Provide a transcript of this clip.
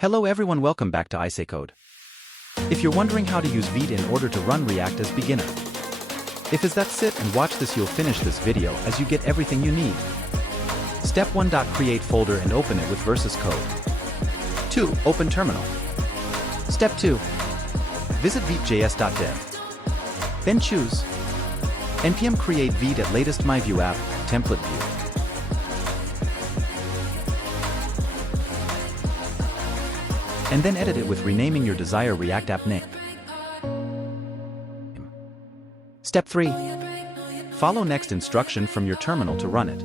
Hello everyone, welcome back to ICode. If you're wondering how to use Vite in order to run React as beginner, if is that sit and watch this, you'll finish this video as you get everything you need. Step 1. Create folder and open it with versus code. 2. Open terminal. Step 2. Visit vitejs.dev. Then choose npm create Vite at latest my view app template view. And then edit it with renaming your desired React app name. Step 3. Follow next instruction from your terminal to run it.